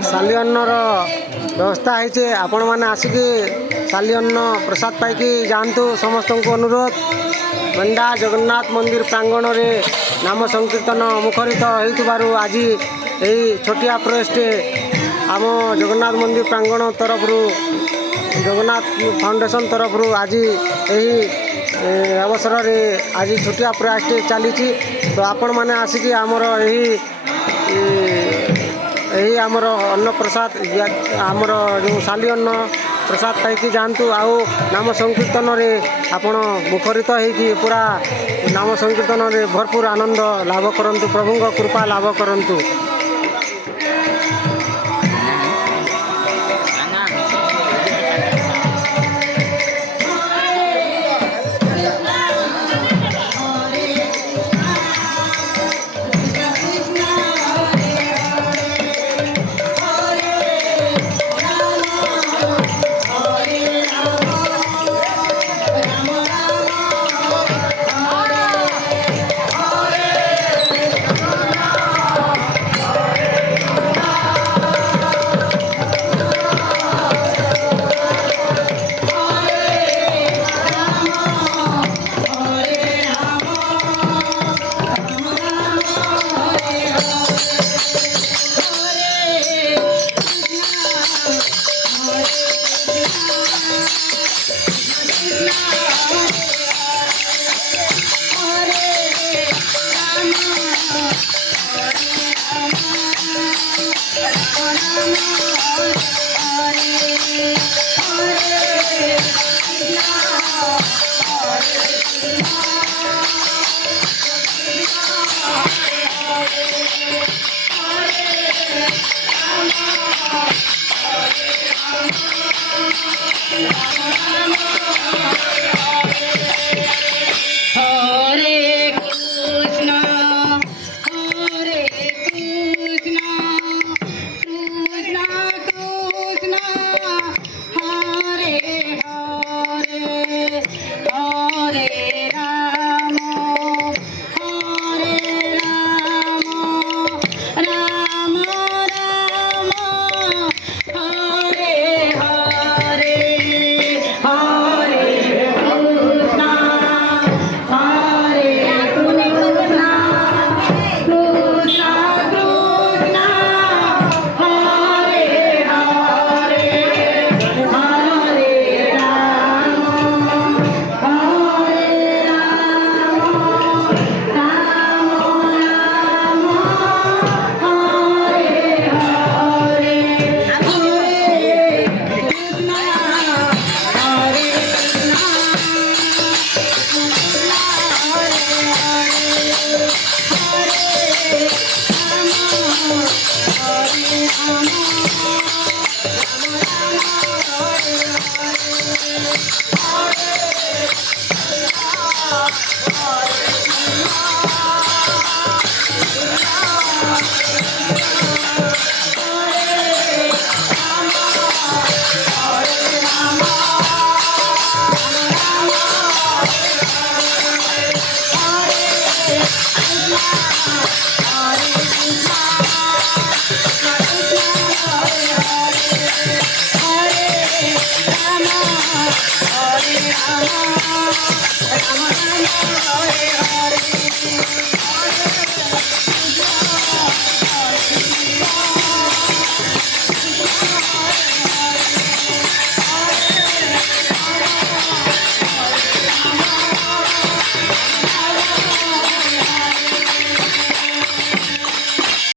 शाली अन्नर व्यवस्था है आपण मैंने आसिकी शाली अन्न प्रसाद पाई जातु समस्त को अनुरोध। मंडा जगन्नाथ मंदिर प्रांगण में नाम संकीर्तन मुखरित हो आज यही छोटिया प्रेस्ट आम जगन्नाथ मंदिर प्रांगण तरफ जगन्नाथ फाउंडेशन तरफ आज यही अवसर में आज छोटिया प्रयास चली। तो आपण मैंने आसिकी आमर यही आमर अन्न प्रसाद आमर जो शाली अन्न प्रसाद पाई जातु आउ नाम संकीर्तन रे आपण मुखरित होगी पूरा नाम संकीर्तन रे भरपूर आनंद लाभ करंतु प्रभु कृपा लाभ करंतु।